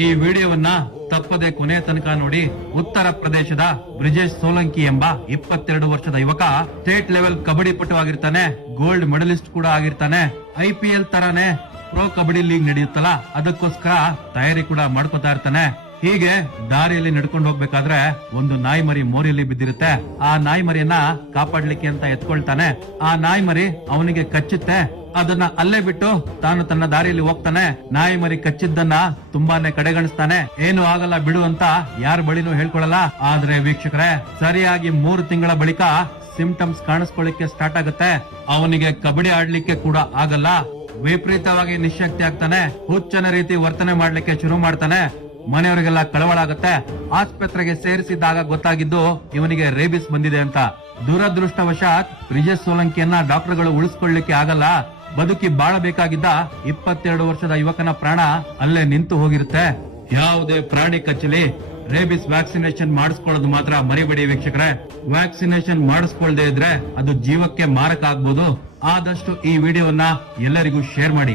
ಈ ವಿಡಿಯೋವನ್ನ ತಪ್ಪದೆ ಕೊನೆ ತನಕ ನೋಡಿ ಉತ್ತರ ಪ್ರದೇಶದ ಬ್ರಿಜೇಶ್ ಸೋಲಂಕಿ ಎಂಬ ಇಪ್ಪತ್ತೆರಡು ವರ್ಷದ ಯುವಕ ಸ್ಟೇಟ್ ಲೆವೆಲ್ ಕಬಡ್ಡಿ ಪಟು ಆಗಿರ್ತಾನೆ, ಗೋಲ್ಡ್ ಮೆಡಲಿಸ್ಟ್ ಕೂಡ ಆಗಿರ್ತಾನೆ. ಐ ಪಿ ಎಲ್ ತರಾನೇ ಪ್ರೋ ಕಬಡ್ಡಿ ಲೀಗ್ ನಡೆಯುತ್ತಲ್ಲ, ಅದಕ್ಕೋಸ್ಕರ ತಯಾರಿ ಕೂಡ ಮಾಡ್ಕೊತಾ ಇರ್ತಾನೆ. ಹೀಗೆ ದಾರಿಯಲ್ಲಿ ನಡ್ಕೊಂಡು ಹೋಗ್ಬೇಕಾದ್ರೆ ಒಂದು ನಾಯಿ ಮರಿ ಮೋರಿಯಲ್ಲಿ ಬಿದ್ದಿರುತ್ತೆ. ಆ ನಾಯಿ ಮರಿಯನ್ನ ಕಾಪಾಡ್ಲಿಕ್ಕೆ ಅಂತ ಎತ್ಕೊಳ್ತಾನೆ. ಆ ನಾಯಿ ಮರಿ ಅವನಿಗೆ ಕಚ್ಚುತ್ತೆ ಅದನ್ನ ಅಲ್ಲೇ ಬಿಟ್ಟು ತಾನು ತನ್ನ ದಾರಿಯಲ್ಲಿ ಹೋಗ್ತಾನೆ. ನಾಯಿ ಮರಿ ಕಚ್ಚಿದ್ದನ್ನ ತುಂಬಾನೇ ಕಡೆಗಣಿಸ್ತಾನೆ. ಏನು ಆಗಲ್ಲ ಬಿಡು ಅಂತ ಯಾರ ಬಳಿನೂ ಹೇಳ್ಕೊಳಲ್ಲ. ಆದ್ರೆ ವೀಕ್ಷಕರೇ, ಸರಿಯಾಗಿ ಮೂರು ತಿಂಗಳ ಬಳಿಕ ಸಿಂಪ್ಟಮ್ಸ್ ಕಾಣಿಸ್ಕೊಳ್ಳಿಕ್ಕೆ ಸ್ಟಾರ್ಟ್ ಆಗುತ್ತೆ. ಅವನಿಗೆ ಕಬಡ್ಡಿ ಆಡ್ಲಿಕ್ಕೆ ಕೂಡ ಆಗಲ್ಲ. ವಿಪರೀತವಾಗಿ ನಿಶಕ್ತಿ ಆಗ್ತಾನೆ. ಹುಚ್ಚನ ರೀತಿ ವರ್ತನೆ ಮಾಡ್ಲಿಕ್ಕೆ ಶುರು ಮಾಡ್ತಾನೆ. ಮನೆಯವರಿಗೆಲ್ಲ ಕಳವಳ ಆಗುತ್ತೆ. ಆಸ್ಪತ್ರೆಗೆ ಸೇರಿಸಿದಾಗ ಗೊತ್ತಾಗಿದ್ದು ಇವನಿಗೆ ರೇಬಿಸ್ ಬಂದಿದೆ ಅಂತ. ದುರದೃಷ್ಟವಶಾತ್ ಬ್ರಿಜೇಶ್ ಸೋಲಂಕಿಯನ್ನ ಡಾಕ್ಟರ್ಗಳು ಉಳಿಸ್ಕೊಳ್ಳಿಕ್ಕೆ ಆಗಲ್ಲ. ಬದುಕಿ ಬಾಳಬೇಕಾಗಿದ್ದ ಇಪ್ಪತ್ತೆರಡು ವರ್ಷದ ಯುವಕನ ಪ್ರಾಣ ಅಲ್ಲೇ ನಿಂತು ಹೋಗಿರುತ್ತೆ. ಯಾವುದೇ ಪ್ರಾಣಿ ಕಚ್ಚಲಿ ರೇಬಿಸ್ ವ್ಯಾಕ್ಸಿನೇಷನ್ ಮಾಡಿಸ್ಕೊಳ್ಳೋದು ಮಾತ್ರ ಮರಿಬೇಡಿ ವೀಕ್ಷಕರೇ. ವ್ಯಾಕ್ಸಿನೇಷನ್ ಮಾಡಿಸ್ಕೊಳ್ದೇ ಇದ್ರೆ ಅದು ಜೀವಕ್ಕೆ ಮಾರಕ ಆಗ್ಬೋದು. ಆದಷ್ಟು ಈ ವಿಡಿಯೋವನ್ನ ಎಲ್ಲರಿಗೂ ಶೇರ್ ಮಾಡಿ.